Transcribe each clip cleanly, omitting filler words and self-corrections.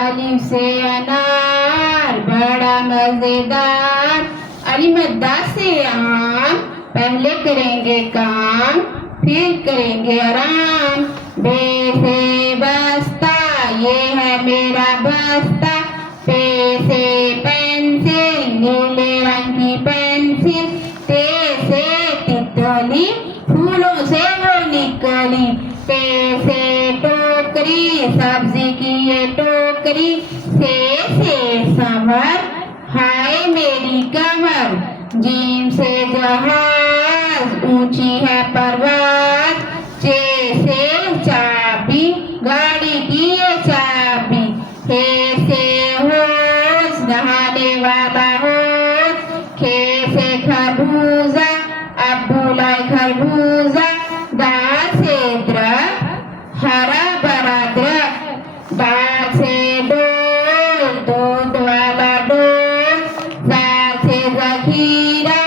अलिफ से अनार बड़ा मजेदार। अली मद्दा से आम, पहले करेंगे काम फिर करेंगे आराम। बे से बस्ता, ये है मेरा बस्ता। पे से पेंसिल, नीले रंग की पेंसिल। ते से तितली, फूलों से वो निकली। ते से टोकरी, सब्जी की ये टोकरी। से समर, हाय मेरी कमर। जीम से जहाज, ऊंची है परवाज। चे से चाबी, गाड़ी की ये चाबी। हे से होश, नहाने वाला होश। खे से खरबूजा, अब्बू लाए खरबूजा। दा से दरख्त, हरा भरा दरख्त। दा से डोल, दूध वाला डोल। ज़ा से ज़खीरा,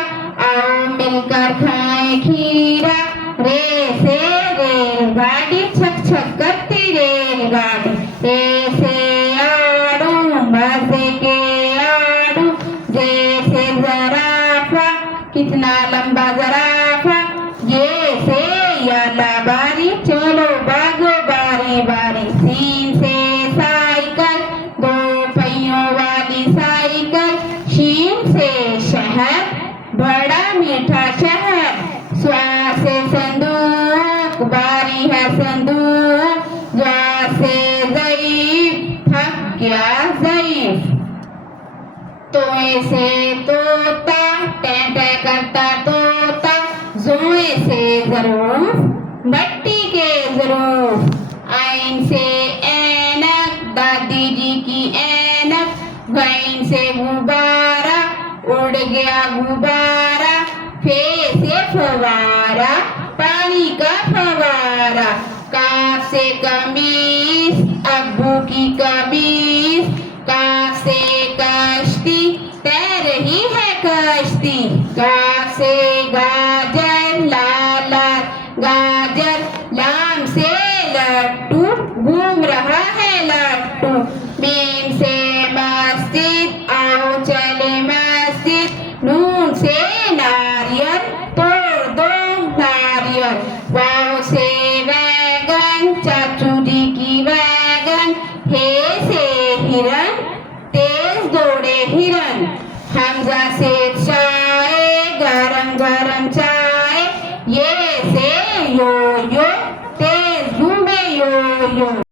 आओ मिलकर खाएं खीरा। रे से रेलगाड़ी, छक छक करती रेलगाड़ी। रे से आड़ू, मजे के आड़ू। जे से ज़राफ़ा, कितना लंबा ज़राफ़ा। ये से याला बारी, चलो भागो बारी बारी। सीन से साइकिल, दो पहियों वाली साइकिल। शीन से शहर, बड़ा मीठा शहर। स्वा से संदूक, बारी है संदूक। ज्वा से ज़ईफ़, थक गया ज़ईफ़। तोए से तोता, टै टै करता तोता। जोए से ज़रूफ, मट्टी के ज़रूफ। आइन से ऐनक, दादी जी की ऐनक। गैन से गुब्बारा, उड़ गया गुब्बारा।